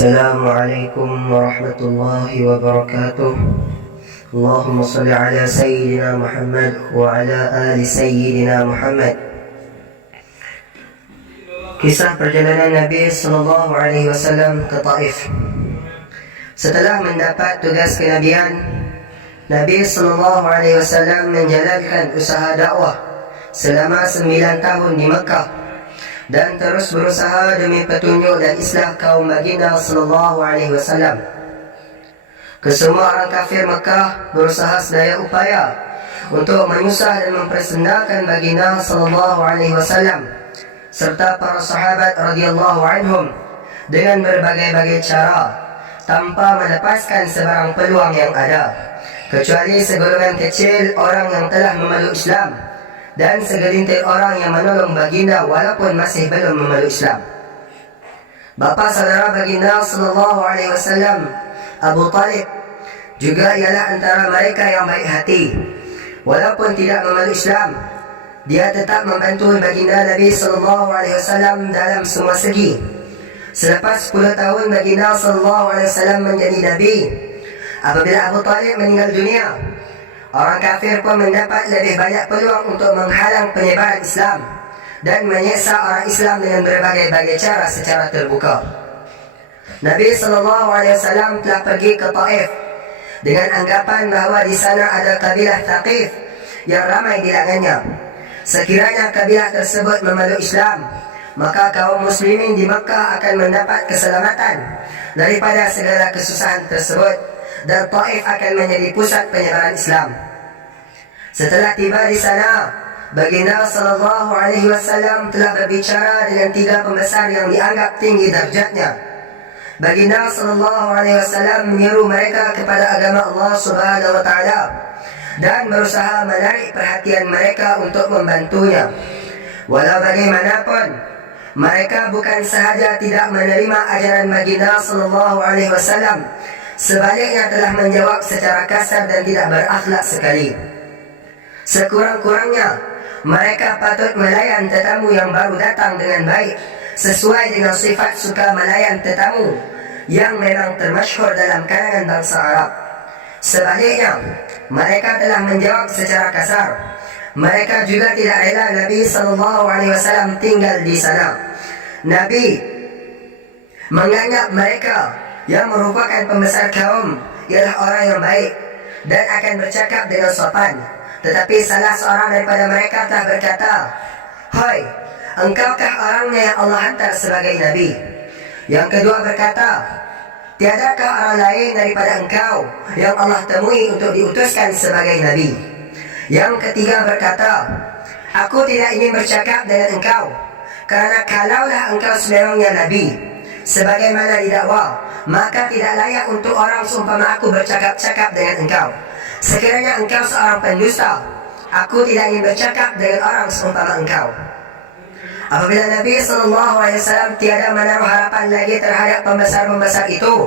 السلام عليكم ورحمة الله وبركاته. اللهم صل على سيدنا محمد وعلى آل سيدنا Muhammad. Kisah perjalanan Nabi sallallahu alaihi wasallam ke Taif. Setelah mendapat tugas kenabian, Nabi sallallahu alaihi wasallam menjalankan usaha dakwah selama 9 tahun di Mekah dan terus berusaha demi petunjuk dan islah kaum baginda sallallahu alaihi wasallam. Kesemua orang kafir Mekah berusaha sedaya upaya untuk menyusah dan mempersendakan baginda sallallahu alaihi wasallam serta para sahabat radhiyallahu anhum dengan berbagai-bagai cara tanpa melepaskan sebarang peluang yang ada, kecuali segolongan kecil orang yang telah memeluk Islam dan segelintir orang yang menolong baginda walaupun masih belum memeluk Islam. Bapa saudara baginda sallallahu alaihi wasallam, Abu Talib, juga ialah antara mereka yang baik hati. Walaupun tidak memeluk Islam, dia tetap membantu baginda Nabi sallallahu alaihi wasallam dalam semua segi. Selepas 10 tahun baginda sallallahu alaihi wasallam menjadi nabi, apabila Abu Talib meninggal dunia, orang kafir pun mendapat lebih banyak peluang untuk menghalang penyebaran Islam dan menyiksa orang Islam dengan berbagai-bagai cara secara terbuka. Nabi SAW telah pergi ke Taif dengan anggapan bahawa di sana ada kabilah Thaqif yang ramai di lengannya. Sekiranya kabilah tersebut memeluk Islam, maka kaum muslimin di Makkah akan mendapat keselamatan daripada segala kesusahan tersebut dan Taif akan menjadi pusat penyebaran Islam. Setelah tiba di sana, baginda sallallahu alaihi wasallam telah berbicara dengan 3 pembesar yang dianggap tinggi darjatnya. Baginda sallallahu alaihi wasallam menyeru mereka kepada agama Allah Subhanahu wa taala dan berusaha menarik perhatian mereka untuk membantunya. Walau bagaimanapun, mereka bukan sahaja tidak menerima ajaran baginda sallallahu alaihi wasallam, sebaliknya telah menjawab secara kasar dan tidak berakhlak sekali. Sekurang-kurangnya, mereka patut melayan tetamu yang baru datang dengan baik, sesuai dengan sifat suka melayan tetamu yang memang termasyhur dalam kalangan bangsa Arab. Sebaliknya, mereka telah menjawab secara kasar. Mereka juga tidak rela Nabi SAW tinggal di sana. Nabi menganggap mereka yang merupakan pembesar kaum ialah orang yang baik dan akan bercakap dengan sopan. Tetapi salah seorang daripada mereka telah berkata, "Hai, engkaukah orangnya yang Allah hantar sebagai Nabi?" Yang kedua berkata, "Tiadakah orang lain daripada engkau yang Allah temui untuk diutuskan sebagai Nabi?" Yang ketiga berkata, "Aku tidak ingin bercakap dengan engkau, kerana kalaulah engkau sebenarnya Nabi, sebagaimana didakwa, maka tidak layak untuk orang seumpama aku bercakap-cakap dengan engkau. Sekiranya engkau seorang pendusta, aku tidak ingin bercakap dengan orang seumpama engkau." Apabila Nabi SAW tiada menaruh harapan lagi terhadap pembesar-pembesar itu,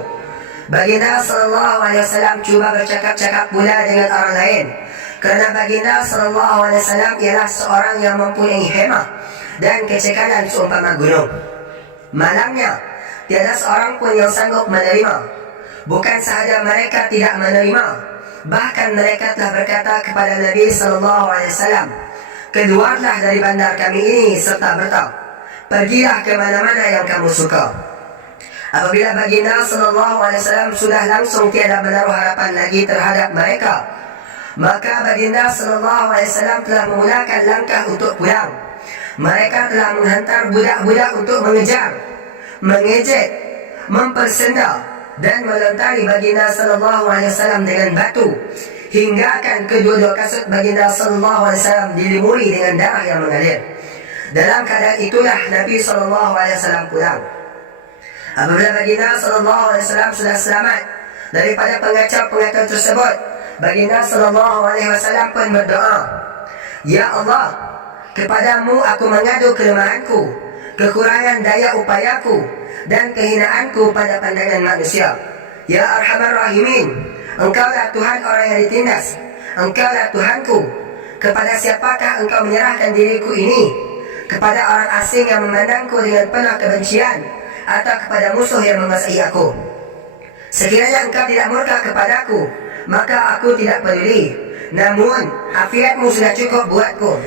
baginda SAW cuba bercakap-cakap pula dengan orang lain, kerana baginda SAW ialah seorang yang mempunyai hemah dan kecekalan seumpama gunung. Malangnya, tiada seorang pun yang sanggup menerima. Bukan sahaja mereka tidak menerima, bahkan mereka telah berkata kepada Nabi SAW, "Keluarlah dari bandar kami ini serta merta. Pergilah ke mana-mana yang kamu suka." Apabila baginda SAW sudah langsung tiada menaruh harapan lagi terhadap mereka, maka baginda SAW telah memulakan langkah untuk pulang. Mereka telah menghantar budak-budak untuk mengejar, mengejek, mempersenda dan melontari baginda SAW dengan batu, hinggakan kedua-dua kasut baginda SAW dilimuri dengan darah yang mengalir. Dalam keadaan itulah Nabi SAW pulang. Apabila baginda SAW sudah selamat daripada pengacau-pengacau tersebut, baginda SAW pun berdoa, "Ya Allah, kepadamu aku mengadu kelemahanku, kekurangan daya upayaku dan kehinaanku pada pandangan manusia. Ya Arhamar Rahimin, Engkaulah Tuhan orang yang ditindas. Engkaulah Tuhanku. Kepada siapakah Engkau menyerahkan diriku ini? Kepada orang asing yang memandangku dengan penuh kebencian atau kepada musuh yang menguasai aku. Sekiranya engkau tidak murka kepadaku, maka aku tidak peduli. Namun afiatmu sudah cukup buatku.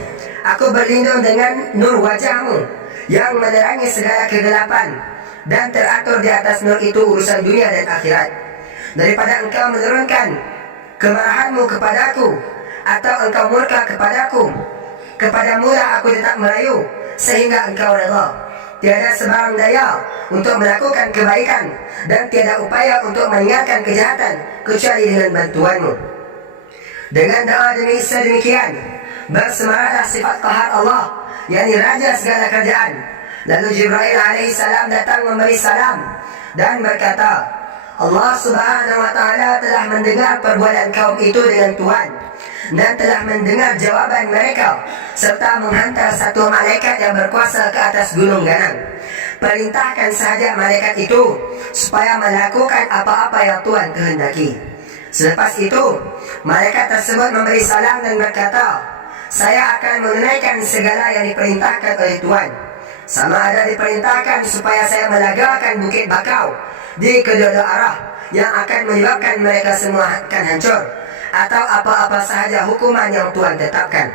Aku berlindung dengan nur wajahmu yang menerangi segala kegelapan, dan teratur di atas nur itu urusan dunia dan akhirat, daripada engkau menurunkan kemarahanmu kepadaku atau engkau murka kepadaku. Kepadamu lah aku tetap merayu sehingga engkau redha. Tiada sebarang daya untuk melakukan kebaikan, dan tiada upaya untuk meninggalkan kejahatan kecuali dengan bantuanmu. Dengan doa demi sedemikian, bersemarahlah sifat qahar Allah, yakni Raja segala kerajaan. Lalu Jibril alaihissalam datang memberi salam dan berkata, Allah subhanahu wa ta'ala telah mendengar perbuatan kaum itu dengan Tuhan, dan telah mendengar jawaban mereka, serta menghantar satu malaikat yang berkuasa ke atas gunung Ganang. Perintahkan sahaja malaikat itu supaya melakukan apa-apa yang Tuhan kehendaki. Selepas itu, malaikat tersebut memberi salam dan berkata, saya akan menunaikan segala yang diperintahkan oleh Tuhan. Sama ada diperintahkan supaya saya melagakan bukit bakau di kedua-dua arah yang akan menyebabkan mereka semua akan hancur, atau apa-apa sahaja hukuman yang Tuhan tetapkan.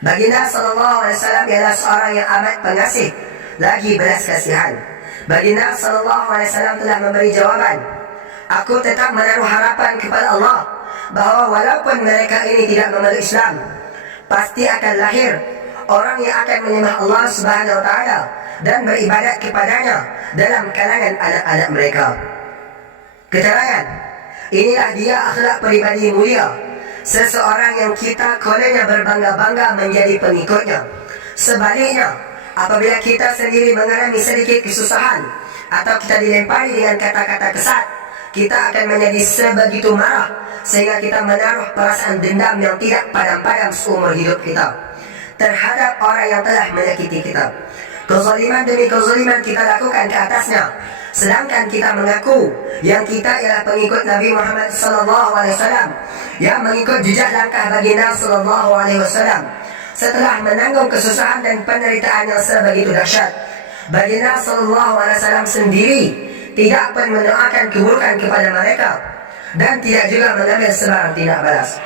Baginda SAW ialah seorang yang amat pengasih lagi belas kasihan. Baginda SAW telah memberi jawaban, aku tetap menaruh harapan kepada Allah bahawa walaupun mereka ini tidak memeluk Islam, pasti akan lahir orang yang akan menyembah Allah Subhanahu wa ta'ala dan beribadat kepadanya dalam kalangan anak-anak mereka. Keterangan, inilah dia akhlak peribadi mulia, seseorang yang kita kononnya berbangga-bangga menjadi pengikutnya. Sebaliknya, apabila kita sendiri mengalami sedikit kesusahan atau kita dilempari dengan kata-kata kesat, kita akan menjadi sebegitu marah sehingga kita menaruh perasaan dendam yang tidak padam-padam seumur hidup kita terhadap orang yang telah menyakiti kita. Kezaliman demi kezaliman kita lakukan ke atasnya, sedangkan kita mengaku yang kita ialah pengikut Nabi Muhammad SAW, yang mengikut jejak langkah baginda SAW. Setelah menanggung kesusahan dan penderitaan yang sebegitu dahsyat, baginda SAW sendiri tidak pun mendoakan keburukan kepada mereka, dan tidak juga mengambil sebarang tindak balas.